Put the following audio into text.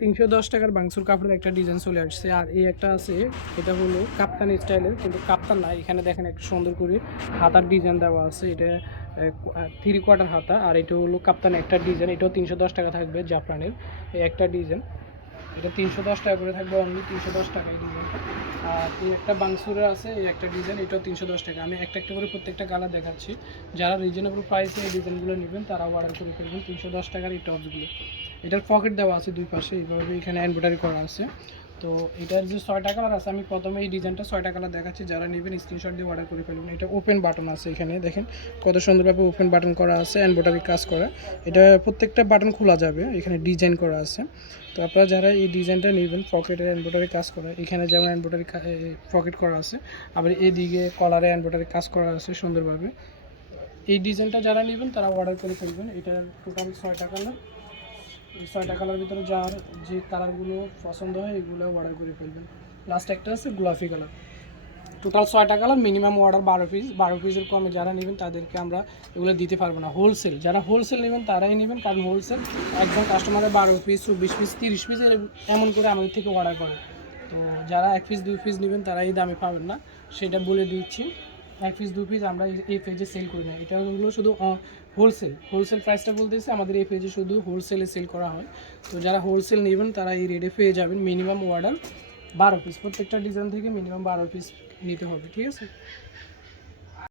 310 টাকার বাংসুর কাপড়ের একটা ডিজাইন চলে আসছে। আর এই একটা আছে, এটা হলো কাপ্তানি স্টাইলের, কিন্তু কাপ্তান না। এখানে দেখেন একটা সুন্দর করে হাতার ডিজাইন দেওয়া আছে। এটা 3/4 হাতা। আর এটা হলো কাপ্তানি একটা ডিজাইন, এটাও 310 টাকা থাকবে জাফরানের। এই একটা ডিজাইন, এটা 310 টাকা করে থাকবে, অনলি 310 টাকা এই ডিজাইনটা। আর এই একটা বাংসুরের আছে, এই একটা ডিজাইন, এটাও 310 টাকা। আমি একটা একটা করে প্রত্যেকটা কালার দেখাচ্ছি। যারা রিজনেবল প্রাইসে এই ডিজাইনগুলো নেবেন তারাও অর্ডার করে ফেলবেন। 310 টাকার এই টপসগুলো। এটার পকেট দেওয়া আছে দুই পাশে, এইভাবে এখানে এমব্রয়ডারি করা আছে। তো এটার যে 6টা কালার আছে, আমি প্রথমে এই ডিজাইনটা 6টা কালার দেখাচ্ছি। যারা নেবেন স্ক্রিনশট দিয়ে অর্ডার করে ফেলবেন। এটা ওপেন বাটন আছে, এখানে দেখেন কত সুন্দরভাবে ওপেন বাটন করা আছে, এমব্রয়ডারি কাজ করা। এটা প্রত্যেকটা বাটন খোলা যাবে, এখানে ডিজাইন করা আছে। তো আপনারা যারা এই ডিজাইনটা নেবেন, পকেটের এমব্রয়ডারি কাজ করা, এখানে যেমন এমব্রয়ডারি পকেট করা আছে, আবার এদিকে কলারে এমব্রয়ডারি কাজ করা আছে সুন্দরভাবে। এই ডিজাইনটা যারা নেবেন তারা অর্ডার করে ফেলবেন। এটার টোটাল 6টা কালার। এই 6টা কালার ভিতরে যার যে কালারগুলো পছন্দ হয় এগুলো অর্ডার করে ফেলবেন। লাস্ট একটা আছে গোলাপি কালার। টোটাল 6টা কালার, মিনিমাম অর্ডার 12 পিস। 12 পিসের কমে যারা নেবেন তাদেরকে আমরা এগুলো দিতে পারবো না। হোলসেল, যারা হোলসেল নেবেন তারাই নেবেন, কারণ হোলসেল একজন কাস্টমারের 12 পিস, 24 পিস, 30 পিস এমন করে আমাদের থেকে অর্ডার করে। তো যারা 1 পিস 2 পিস নেবেন তারা এই দামে পাবেন না, সেটা বলে দিচ্ছি। 1 পিস 2 পিস আমরা এই পেজে সেল করি না। এটা হলো শুধু হোলসেল প্রাইসটা বলতেছি, আমাদের এই পেজে শুধু হোলসেলে সেল করা হয়। তো যারা হোলসেল নেবেন তারা এই রেটে পেয়ে যাবেন। মিনিমাম অর্ডার 12 পিস, প্রত্যেকটা ডিজাইন থেকে মিনিমাম 12 পিস নিতে হবে, ঠিক আছে।